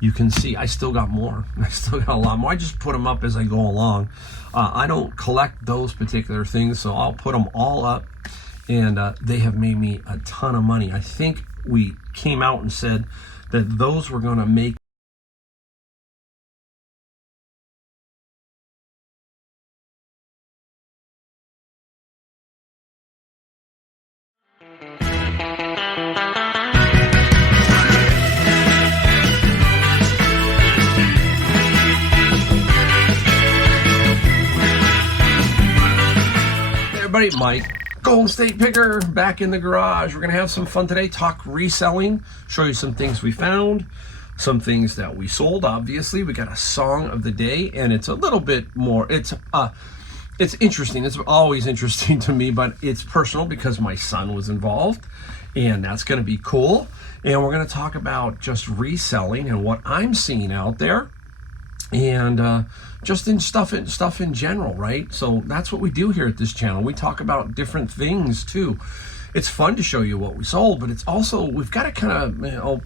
you can see I still got more. I still got a lot more. I just put them up as I go along. I don't collect those particular things, so I'll put them all up, and they have made me a ton of money. I think we came out and said that those were going to make everybody, Mike, Golden State Picker, back in the garage. We're going to have some fun today, talk reselling, show you some things we found, some things that we sold. Obviously, we got a song of the day, and it's a little bit more, it's interesting. It's always interesting to me, but it's personal because my son was involved, and that's going to be cool. And we're going to talk about just reselling and what I'm seeing out there, and just in stuff in general, right? So that's what we do here at this channel. We talk about different things too. It's fun to show you what we sold, but it's also, we've got to kind of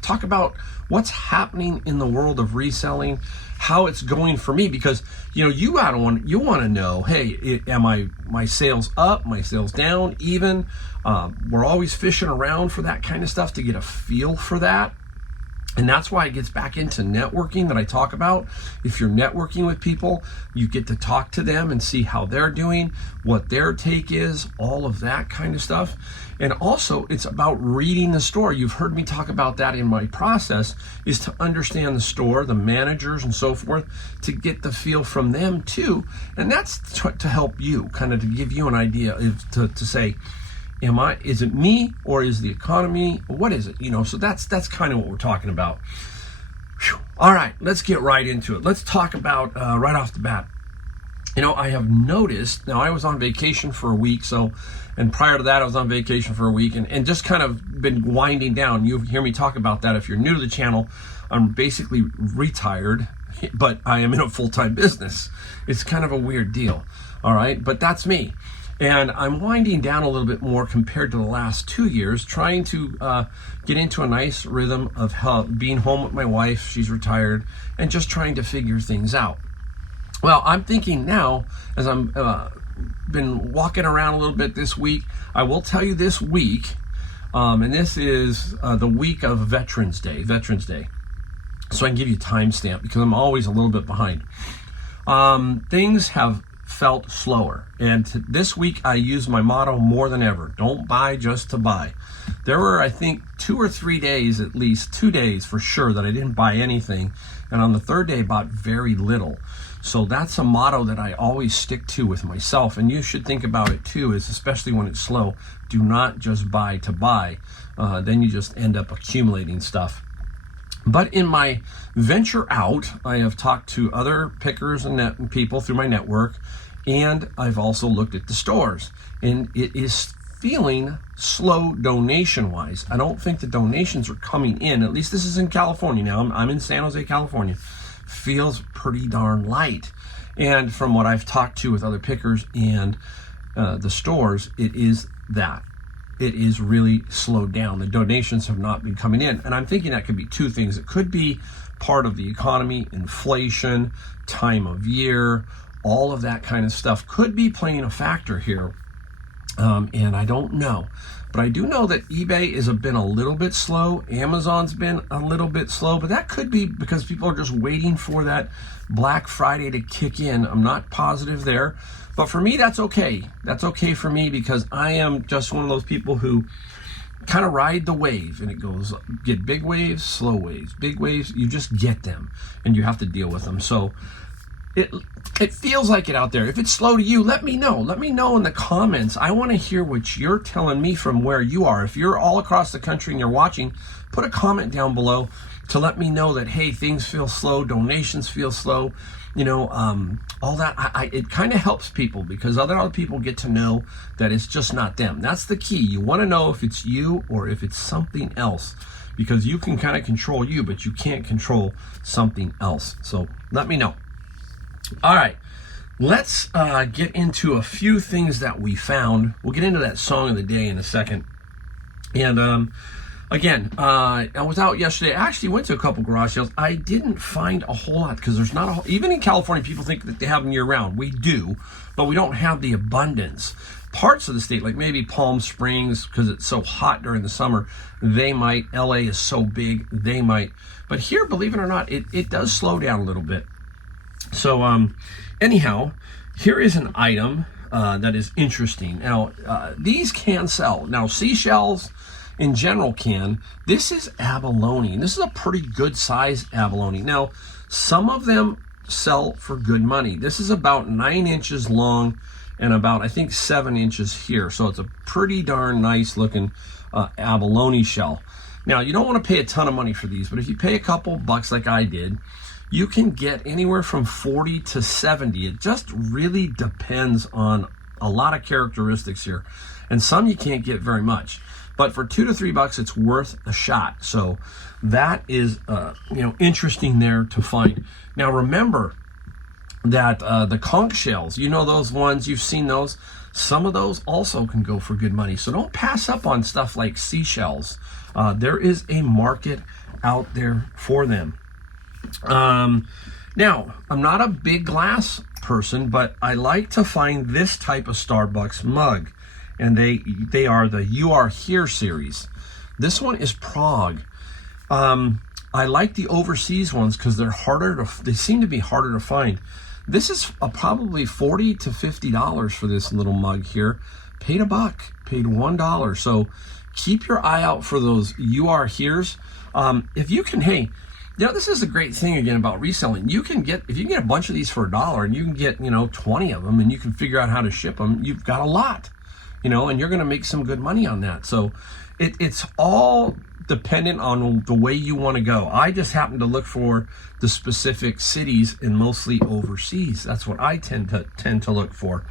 talk about what's happening in the world of reselling, how it's going for me, because you want to know, hey, my sales up, my sales down, even? We're always fishing around for that kind of stuff to get a feel for that. And that's why it gets back into networking that I talk about. If you're networking with people, you get to talk to them and see how they're doing, what their take is, all of that kind of stuff. And also, it's about reading the store. You've heard me talk about that in my process, is to understand the store, the managers and so forth, to get the feel from them too. And that's to help you, kind of to give you an idea to say, is it me, or is the economy, what is it? So that's kind of what we're talking about. Whew. All right, let's get right into it. Let's talk about right off the bat. I have noticed, now I was on vacation for a week, and prior to that I was on vacation for a week, and just kind of been winding down. You hear me talk about that. If you're new to the channel, I'm basically retired, but I am in a full-time business. It's kind of a weird deal, all right? But that's me. And I'm winding down a little bit more compared to the last 2 years, trying to get into a nice rhythm of being home with my wife. She's retired, and just trying to figure things out. Well, I'm thinking now, as I'm been walking around a little bit this week, I will tell you this week, and this is the week of Veterans Day, so I can give you a timestamp because I'm always a little bit behind. Things have felt slower, and this week I used my motto more than ever: don't buy just to buy. There were, I think, 2 or 3 days, at least 2 days for sure, that I didn't buy anything, and on the third day I bought very little. So that's a motto that I always stick to with myself, and you should think about it too, is especially when it's slow, do not just buy to buy. Then you just end up accumulating stuff. But in my venture out, I have talked to other pickers and people through my network, and I've also looked at the stores, and it is feeling slow donation-wise. I don't think the donations are coming in. At least this is in California now. I'm in San Jose, California. Feels pretty darn light. And from what I've talked to with other pickers and the stores, it is that. It is really slowed down. The donations have not been coming in. And I'm thinking that could be two things. It could be part of the economy, inflation, time of year, all of that kind of stuff could be playing a factor here. And I don't know. But I do know that eBay has been a little bit slow. Amazon's been a little bit slow. But that could be because people are just waiting for that Black Friday to kick in. I'm not positive there. But for me, that's okay. That's okay for me because I am just one of those people who kind of ride the wave, and it goes, get big waves, slow waves, big waves. You just get them, and you have to deal with them. So it feels like it out there. If it's slow to you, let me know. Let me know in the comments. I want to hear what you're telling me from where you are. If you're all across the country and you're watching, put a comment down below to let me know that, hey, things feel slow, donations feel slow. All that, it kind of helps people because other people get to know that it's just not them. That's the key. You want to know if it's you or if it's something else, because you can kind of control you, but you can't control something else. So let me know. All right, let's get into a few things that we found. We'll get into that song of the day in a second. And Again, I was out yesterday. I actually went to a couple garage sales. I didn't find a whole lot because there's not a even in California, people think that they have them year round. We do, but we don't have the abundance. Parts of the state, like maybe Palm Springs, because it's so hot during the summer, they might. LA is so big, they might. But here, believe it or not, it does slow down a little bit. So anyhow, here is an item that is interesting. Now, these can sell. Now, seashells in general can. This is abalone. This is a pretty good size abalone. Now, some of them sell for good money. This is about 9 inches long and about, I think, 7 inches here. So it's a pretty darn nice looking abalone shell. Now, you don't want to pay a ton of money for these, but if you pay a couple bucks like I did, you can get anywhere from 40 to 70. It just really depends on a lot of characteristics here. And some you can't get very much. But for $2 to $3, it's worth a shot. So that is, interesting there to find. Now remember that the conch shells, you know those ones, you've seen those. Some of those also can go for good money. So don't pass up on stuff like seashells. There is a market out there for them. Now, I'm not a big glass person, but I like to find this type of Starbucks mug. And they are the You Are Here series. This one is Prague. I like the overseas ones because they seem to be harder to find. This is probably $40 to $50 for this little mug here. Paid $1, paid $1. So keep your eye out for those You Are Here's. If you can, hey, this is a great thing again about reselling. If you can get a bunch of these for $1 and you can get, 20 of them and you can figure out how to ship them, you've got a lot. And you're going to make some good money on that. So it's all dependent on the way you want to go. I just happen to look for the specific cities and mostly overseas. That's what I tend to look for.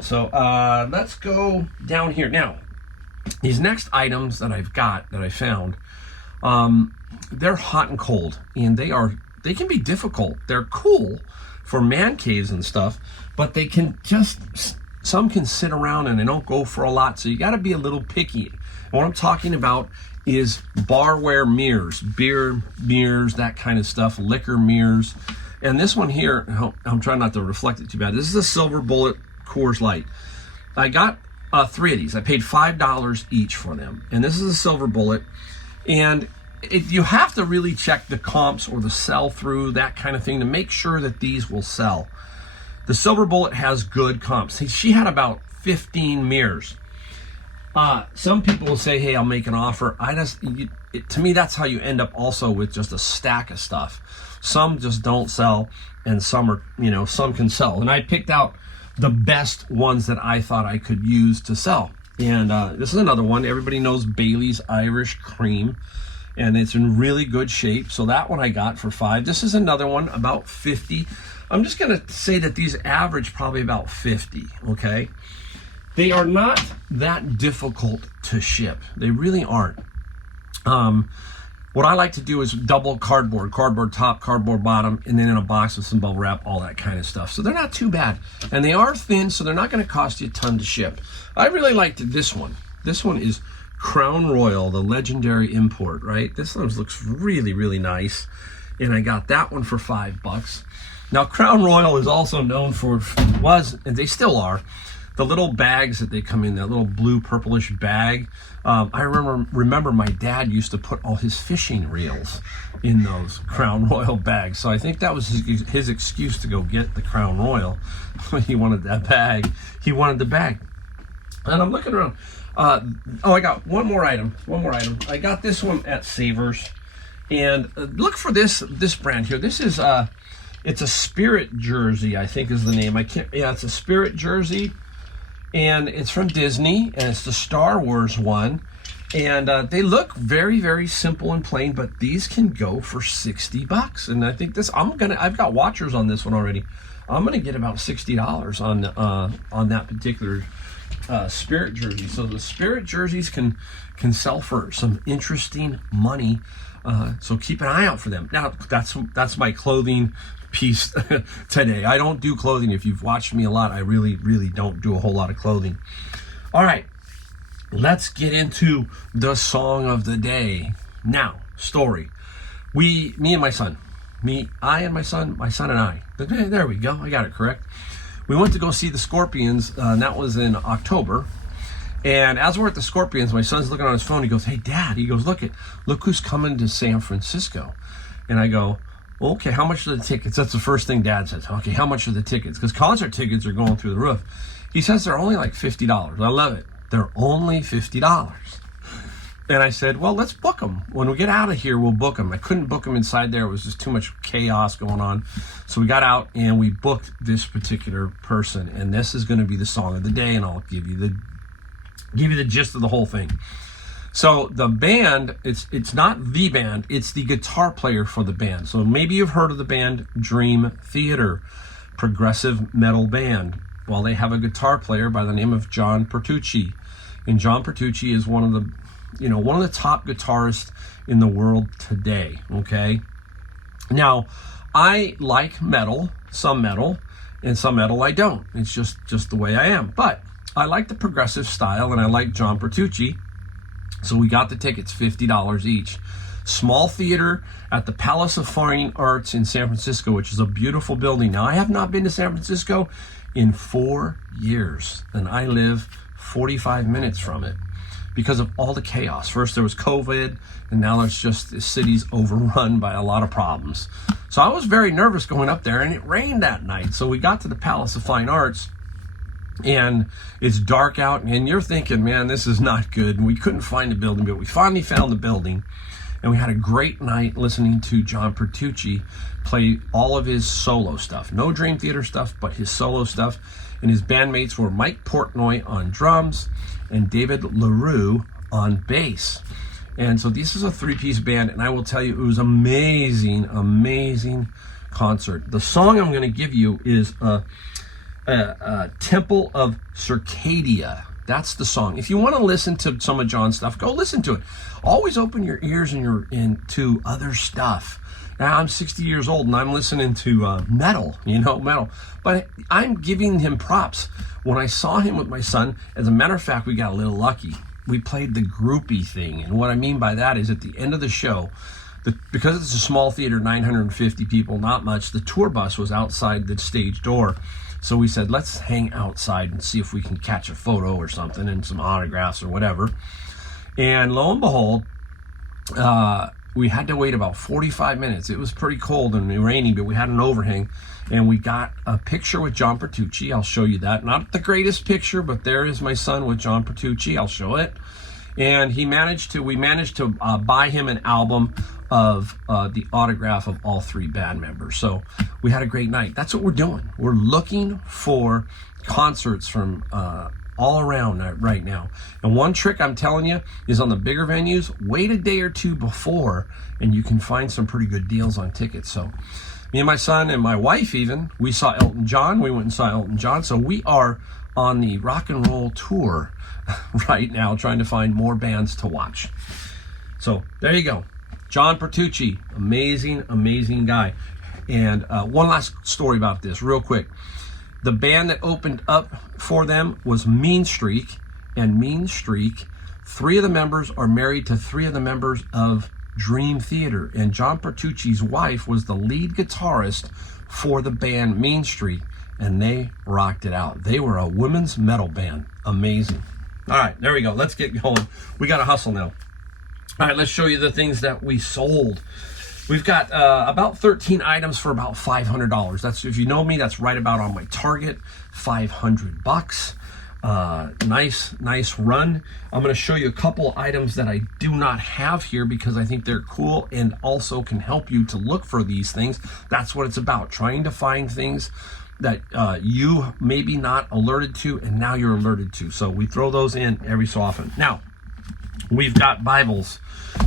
So let's go down here. Now, these next items that I found, they're hot and cold, and they can be difficult. They're cool for man caves and stuff, but they can some can sit around and they don't go for a lot, so you got to be a little picky. And what I'm talking about is barware mirrors, beer mirrors, that kind of stuff, liquor mirrors. And this one here, I'm trying not to reflect it too bad. This is a Silver Bullet Coors Light. I got 3 of these. I paid $5 each for them. And this is a Silver Bullet. And you have to really check the comps or the sell-through, that kind of thing, to make sure that these will sell. The Silver Bullet has good comps. She had about 15 mirrors. Some people will say, hey, I'll make an offer. To me, that's how you end up also with just a stack of stuff. Some just don't sell, and some can sell. And I picked out the best ones that I thought I could use to sell. And this is another one. Everybody knows Bailey's Irish Cream, and it's in really good shape. So that one I got for $5. This is another one, about 50. I'm just going to say that these average probably about 50, okay? They are not that difficult to ship. They really aren't. What I like to do is double cardboard top, cardboard bottom, and then in a box with some bubble wrap, all that kind of stuff. So they're not too bad. And they are thin, so they're not going to cost you a ton to ship. I really liked this one. This one is Crown Royal, the legendary import, right? This one looks really, really nice. And I got that one for $5. Now, Crown Royal is also known for, and they still are, the little bags that they come in, that little blue purplish bag. I remember my dad used to put all his fishing reels in those Crown Royal bags. So I think that was his excuse to go get the Crown Royal. He wanted that bag. He wanted the bag. And I'm looking around. I got one more item. I got this one at Savers. And look for this brand here. This is it's a Spirit jersey, I think is the name. It's a Spirit jersey, and it's from Disney, and it's the Star Wars one. And they look very, very simple and plain, but these can go for $60. And I think I've got watchers on this one already. I'm gonna get about $60 on that particular Spirit jersey. So the Spirit jerseys can sell for some interesting money. So keep an eye out for them. Now, that's my clothing piece today. I don't do clothing. If you've watched me a lot, I really, really don't do a whole lot of clothing. All right. let's get into the song of the day. Now, story. Me and my son. I and my son and I. There we go. I got it correct. We went to go see the Scorpions, and that was in October. And as we're at the Scorpions, my son's looking on his phone. He goes, "Hey, Dad," he goes, look who's coming to San Francisco. And I go, "Okay, how much are the tickets?" That's the first thing Dad says. "Okay, how much are the tickets?" Because concert tickets are going through the roof. He says they're only like $50. I love it. They're only $50. And I said, "Well, let's book them. When we get out of here, we'll book them." I couldn't book them inside there. It was just too much chaos going on. So we got out and we booked this particular person. And this is going to be the song of the day. And I'll give you the gist of the whole thing. So the band, it's not the band, it's the guitar player for the band. So maybe you've heard of the band Dream Theater, progressive metal band. Well, they have a guitar player by the name of John Pertucci. And John Pertucci is one of the top guitarists in the world today, okay? Now, I like metal, and some metal I don't. It's just the way I am. But I like the progressive style, and I like John Pertucci. So we got the tickets, $50 each. Small theater at the Palace of Fine Arts in San Francisco, which is a beautiful building. Now, I have not been to San Francisco in 4 years, and I live 45 minutes from it because of all the chaos. First, there was COVID, and now it's just the city's overrun by a lot of problems. So I was very nervous going up there, and it rained that night. So we got to the Palace of Fine Arts, and it's dark out, and you're thinking, man, this is not good. And we couldn't find the building, but we finally found the building, and we had a great night listening to John Pertucci play all of his solo stuff. No Dream Theater stuff, but his solo stuff. And his bandmates were Mike Portnoy on drums and David LaRue on bass. And so this is a three-piece band, and I will tell you, it was amazing concert. The song I'm going to give you is Temple of Circadia. That's the song. If you want to listen to some of John's stuff, go listen to it. Always open your ears into other stuff. Now, I'm 60 years old and I'm listening to metal. But I'm giving him props. When I saw him with my son, as a matter of fact, we got a little lucky. We played the groupie thing. And what I mean by that is at the end of the show, because it's a small theater, 950 people, not much, the tour bus was outside the stage door. So we said, let's hang outside and see if we can catch a photo or something and some autographs or whatever. And lo and behold, we had to wait about 45 minutes. It was pretty cold and rainy, but we had an overhang. And we got a picture with John Pertucci. I'll show you that. Not the greatest picture, but there is my son with John Pertucci. I'll show it. And we managed to buy him an album of the autograph of all three band members. So we had a great night. That's what we're doing. We're looking for concerts from all around right now. And one trick I'm telling you is on the bigger venues, wait a day or two before, and you can find some pretty good deals on tickets. So me and my son and my wife even, we saw Elton John. We went and saw Elton John. So we are on the rock and roll tour right now, trying to find more bands to watch. So there you go. John Pertucci, amazing guy. And one last story about this, real quick. The band that opened up for them was Mean Streak, and Mean Streak, 3 of the members are married to 3 of the members of Dream Theater, and John Pertucci's wife was the lead guitarist for the band Mean Streak, and they rocked it out. They were a women's metal band. Amazing. All right, there we go. Let's get going. We got to hustle now. All right, let's show you the things that we sold. We've got about 13 items for about $500. That's, if you know me, that's right about on my target, $500. Nice run. I'm going to show you a couple items that I do not have here because I think they're cool and also can help you to look for these things. That's what it's about, trying to find things that you maybe not alerted to and now you're alerted to. So we throw those in every so often. Now, we've got Bibles.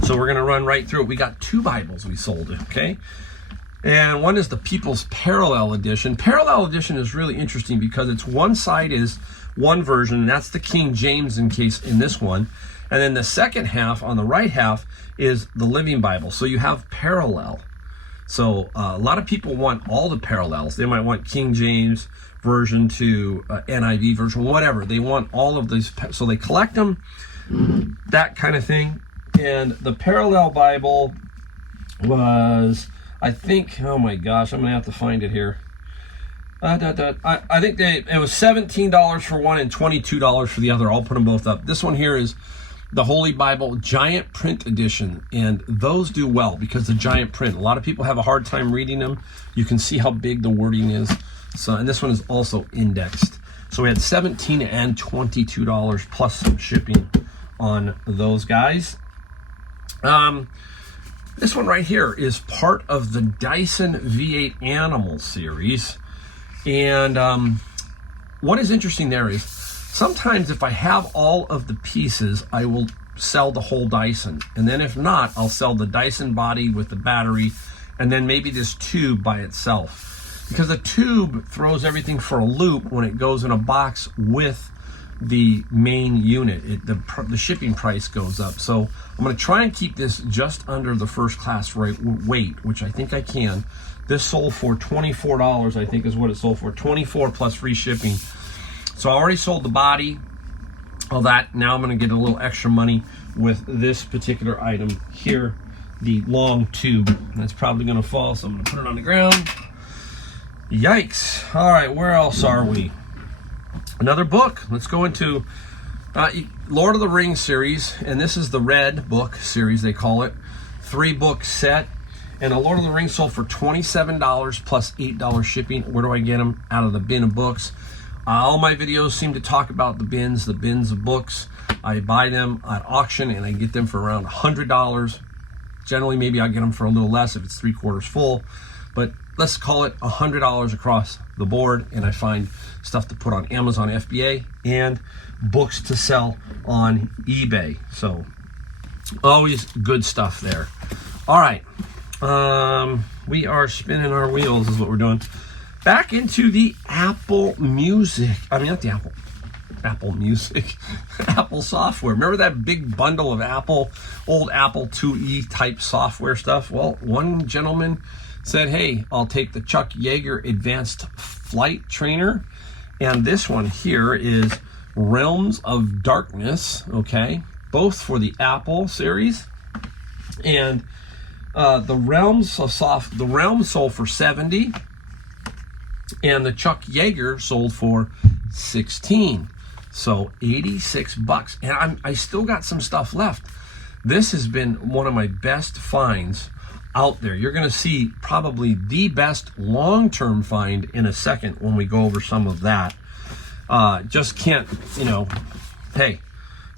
So we're going to run right through it. We got 2 Bibles we sold, okay? And one is the People's Parallel Edition. Parallel Edition is really interesting because it's one side is one version, and that's the King James in this one. And then the second half, on the right half, is the Living Bible. So you have parallel. So a lot of people want all the parallels. They might want King James version to NIV version, whatever. They want all of these, so they collect them, that kind of thing. And the parallel Bible was, I think, oh my gosh, I'm gonna have to find it here. I think it was $17 for one and $22 for the other. I'll put them both up. This one here is the Holy Bible Giant Print Edition, and those do well because the giant print. A lot of people have a hard time reading them. You can see how big the wording is. So, and this one is also indexed. So we had $17 and $22 plus some shipping on those guys. This one right here is part of the Dyson V8 Animal series. And what is interesting there is sometimes if I have all of the pieces, I will sell the whole Dyson. And then if not, I'll sell the Dyson body with the battery and then maybe this tube by itself. Because the tube throws everything for a loop when it goes in a box with the main unit. The shipping price goes up. So I'm going to try and keep this just under the first class weight, which I think I can. This sold for $24, I think is what it sold for. $24 plus free shipping. So I already sold the body, all that. Now I'm going to get a little extra money with this particular item here, the long tube. That's probably going to fall, so I'm going to put it on the ground. Yikes. All right, where else are we? Another book. Let's go into Lord of the Rings series, and this is the Red Book series, they call it. 3-book set. And a Lord of the Rings sold for $27 plus $8 shipping. Where do I get them? Out of the bin of books. All my videos seem to talk about the bins of books. I buy them at auction and I get them for around $100. Generally, maybe I'll get them for a little less if it's 3/4 full. But let's call it $100 across the board, and I find stuff to put on Amazon FBA and books to sell on eBay. So always good stuff there. All right, we are spinning our wheels is what we're doing. Back into the Apple Music. I mean, not the Apple Music, Apple software. Remember that big bundle of old Apple IIe type software stuff? Well, one gentleman said, hey, I'll take the Chuck Yeager Advanced Flight Trainer. And this one here is Realms of Darkness, okay? Both for the Apple series. And the Realms sold for $70. And the Chuck Yeager sold for $16. So $86. And I still got some stuff left. This has been one of my best finds out there. You're going to see probably the best long-term find in a second when we go over some of that. Just can't, hey,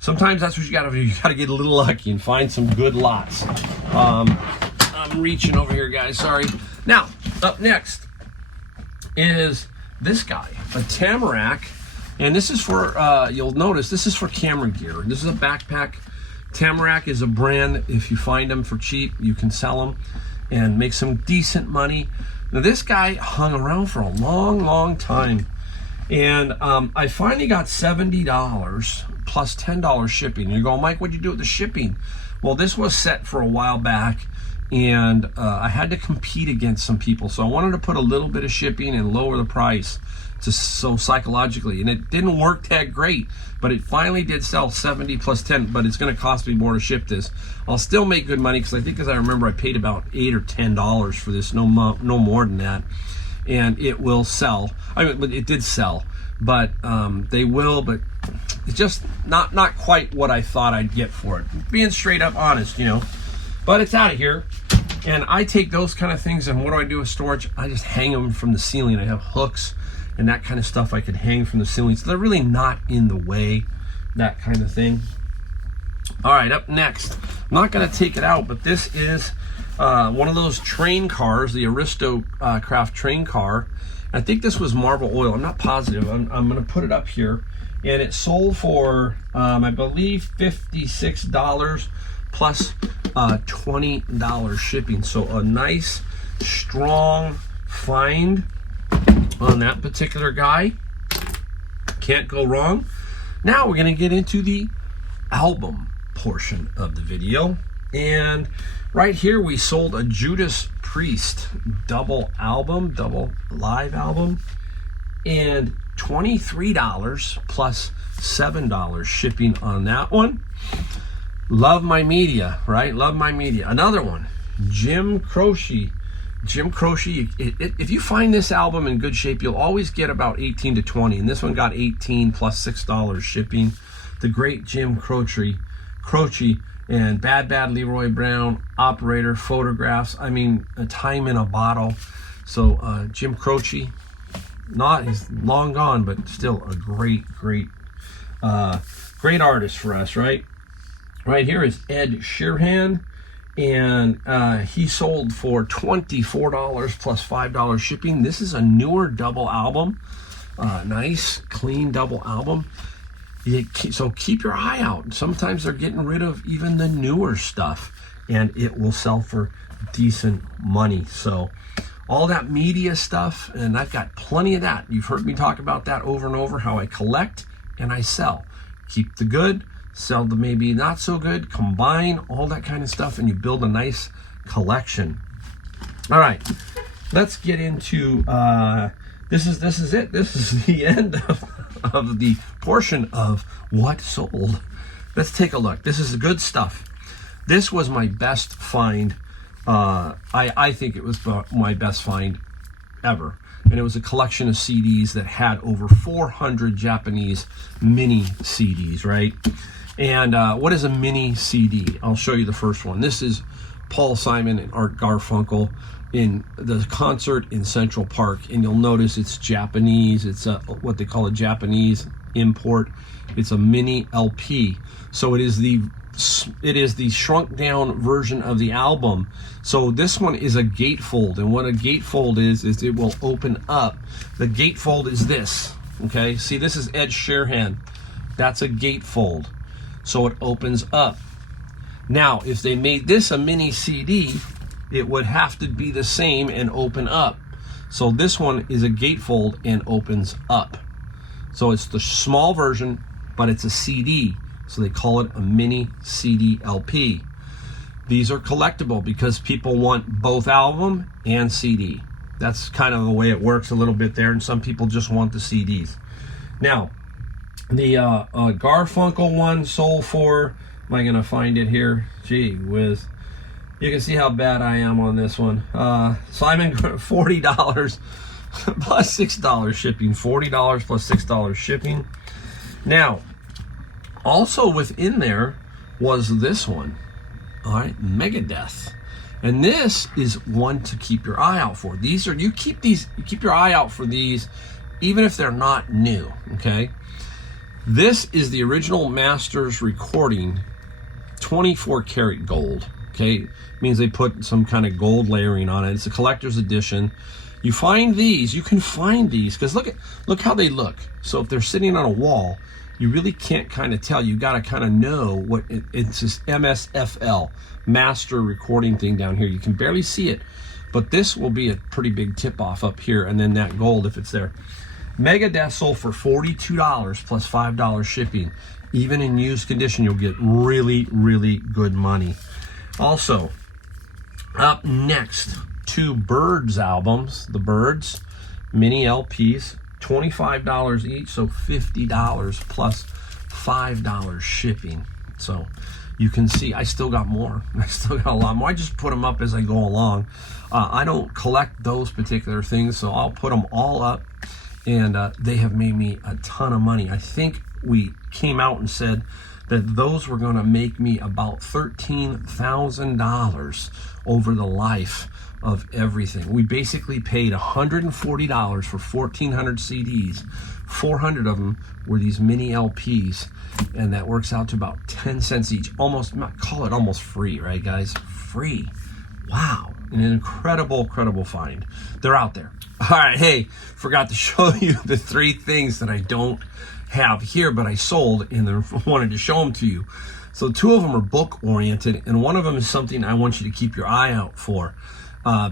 sometimes that's what you got to do. You got to get a little lucky and find some good lots. I'm reaching over here, guys. Sorry. Now, up next is this guy, a Tamarack. And this is for, you'll notice, this is for camera gear. This is a backpack. Tamarack is a brand. If you find them for cheap, you can sell them and make some decent money. Now, this guy hung around for a long, long time. And I finally got $70 plus $10 shipping. You go, Mike, what'd you do with the shipping? Well, this was set for a while back, and I had to compete against some people. So I wanted to put a little bit of shipping and lower the price so psychologically. And it didn't work that great, but it finally did sell 70 plus 10, but it's going to cost me more to ship this. I'll still make good money because I think, as I remember, I paid about $8 or $10 for this, no more than that. And it will sell. I mean, it did sell, but they will, but it's just not quite what I thought I'd get for it. Being straight up honest, but it's out of here. And I take those kind of things, and what do I do with storage? I just hang them from the ceiling. I have hooks and that kind of stuff I could hang from the ceiling. So they're really not in the way, that kind of thing. All right, up next, I'm not gonna take it out, but this is one of those train cars, the Aristocraft train car. I think this was Marvel Oil. I'm not positive. I'm gonna put it up here. And it sold for, I believe, $56 plus $20 shipping. So a nice, strong find on that particular guy. Can't go wrong. Now we're gonna get into the album portion of the video. And right here we sold a Judas Priest double live album, and $23 plus $7 shipping on that one. Love My Media, right? Love My Media. Another one, Jim Croce. If you find this album in good shape, you'll always get about 18 to 20, and this one got 18 plus $6 shipping. The great Jim Croce, and Bad Leroy Brown, Operator, Photographs. I mean, A Time in a Bottle. So Jim Croce, he's long gone, but still a great artist for us, right? Right here is Ed Sheeran, and he sold for $24 plus $5 shipping. This is a newer double album, nice clean double album. So keep your eye out. Sometimes they're getting rid of even the newer stuff, and it will sell for decent money. So all that media stuff, and I've got plenty of that. You've heard me talk about that over and over, how I collect and I sell. Keep the good, sell the maybe not so good, combine all that kind of stuff, and you build a nice collection. All right, let's get into this is it. This is the end of the portion of what sold. Let's take a look. This is good stuff. This was my best find. I think it was my best find ever. And it was a collection of CDs that had over 400 Japanese mini CDs, right? And what is a mini CD? I'll show you the first one. This is Paul Simon and Art Garfunkel in the concert in Central Park, and you'll notice it's Japanese. It's what they call a Japanese import. It's a mini LP, so it is the shrunk down version of the album. So this one is a gatefold, and what a gatefold is it will open up. The gatefold is this, okay? See, this is Ed Sheeran. That's a gatefold, so it opens up. Now, if they made this a mini CD, it would have to be the same and open up. So this one is a gatefold and opens up. So it's the small version, but it's a CD. So they call it a mini CD LP. These are collectible because people want both album and CD. That's kind of the way it works a little bit there, and some people just want the CDs. Now, the Garfunkel one sold for, am I gonna find it here? Gee whiz. You can see how bad I am on this one. Simon, $40 plus $6 shipping. $40 plus $6 shipping. Now, also within there was this one. All right, Megadeth. And this is one to keep your eye out for. These are, you keep your eye out for these, even if they're not new, okay? This is the original Masters recording, 24 karat gold. Okay, means they put some kind of gold layering on it. It's a collector's edition. You find these, you can find these, because look how they look. So if they're sitting on a wall, you really can't kind of tell. You got to kind of know what it's this MSFL, master recording thing down here. You can barely see it, but this will be a pretty big tip off up here, and then that gold if it's there. Megadeth sold for $42 plus $5 shipping. Even in used condition, you'll get really good money. Also, up next, 2 Byrds albums, the Byrds mini LPs, $25 each, so $50 plus $5 shipping. So you can see I still got more. I still got a lot more. I just put them up as I go along. I don't collect those particular things, so I'll put them all up, and they have made me a ton of money. I think we came out and said that those were going to make me about $13,000 over the life of everything. We basically paid $140 for 1,400 CDs. 400 of them were these mini LPs, and that works out to about 10 cents each. Almost, call it almost free, right, guys? Free. Wow. An incredible find. They're out there. All right, hey, forgot to show you the 3 things that I don't have here, but I sold, and I wanted to show them to you. So 2 of them are book oriented, and one of them is something I want you to keep your eye out for,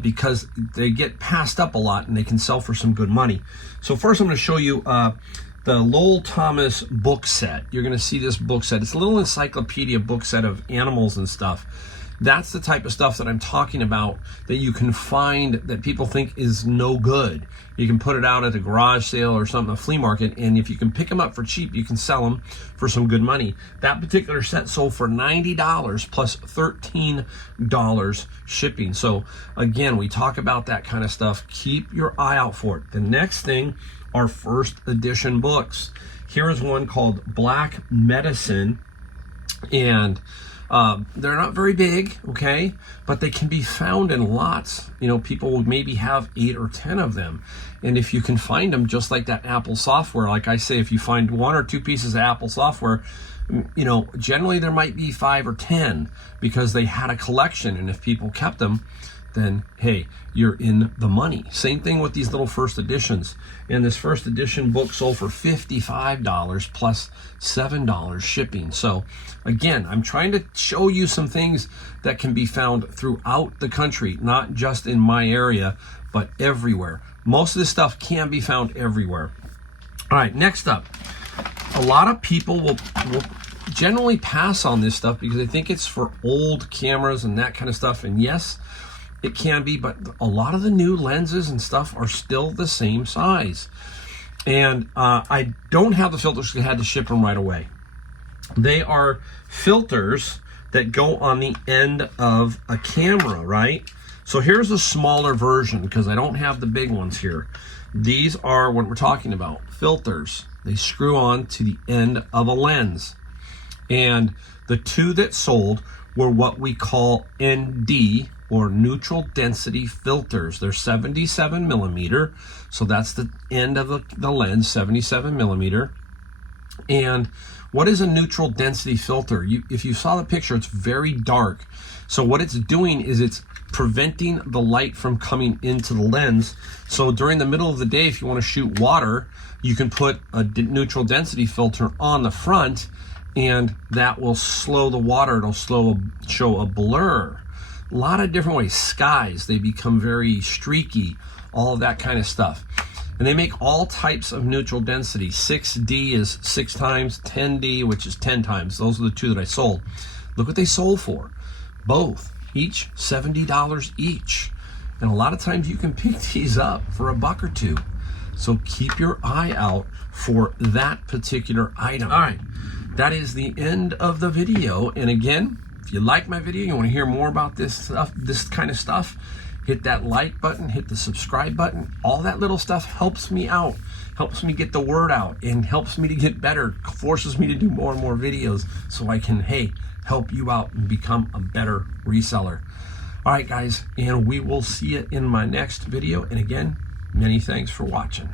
because they get passed up a lot and they can sell for some good money. So first I'm going to show you the Lowell Thomas book set. You're going to see this book set. It's a little encyclopedia book set of animals and stuff. That's the type of stuff that I'm talking about, that you can find that people think is no good. You can put it out at a garage sale or something, a flea market, and if you can pick them up for cheap, you can sell them for some good money. That particular set sold for $90 plus $13 shipping. So again, we talk about that kind of stuff. Keep your eye out for it. The next thing are first edition books. Here is one called Black Medicine, and they're not very big, okay, but they can be found in lots. You know, people will maybe have 8 or 10 of them, and if you can find them, just like that Apple software, like I say, if you find 1 or 2 pieces of Apple software, you know, generally there might be 5 or 10 because they had a collection, and if people kept them, then hey, you're in the money. Same thing with these little first editions. And this first edition book sold for $55 plus $7 shipping. So again, I'm trying to show you some things that can be found throughout the country, not just in my area, but everywhere. Most of this stuff can be found everywhere. All right, next up, a lot of people will generally pass on this stuff because they think it's for old cameras and that kind of stuff. And yes, it can be, but a lot of the new lenses and stuff are still the same size. And I don't have the filters because I had to ship them right away. They are filters that go on the end of a camera, right? So here's a smaller version because I don't have the big ones here. These are what we're talking about, filters. They screw on to the end of a lens. And the 2 that sold were what we call ND, or neutral density filters. They're 77 millimeter, so that's the end of the lens, 77 millimeter. And what is a neutral density filter? If you saw the picture, it's very dark. So what it's doing is it's preventing the light from coming into the lens. So during the middle of the day, if you want to shoot water, you can put a neutral density filter on the front, and that will slow the water. It'll show a blur. A lot of different ways. Skies, they become very streaky, all of that kind of stuff. And they make all types of neutral density. 6D is 6 times, 10D, which is 10 times. Those are the 2 that I sold. Look what they sold for. Both, each $70 each. And a lot of times you can pick these up for $1 or $2. So keep your eye out for that particular item. All right, that is the end of the video. And again, if you like my video, you want to hear more about this stuff, this kind of stuff, hit that like button, hit the subscribe button. All that little stuff helps me out, helps me get the word out, and helps me to get better, forces me to do more and more videos so I can, hey, help you out and become a better reseller. All right, guys, and we will see you in my next video. And again, many thanks for watching.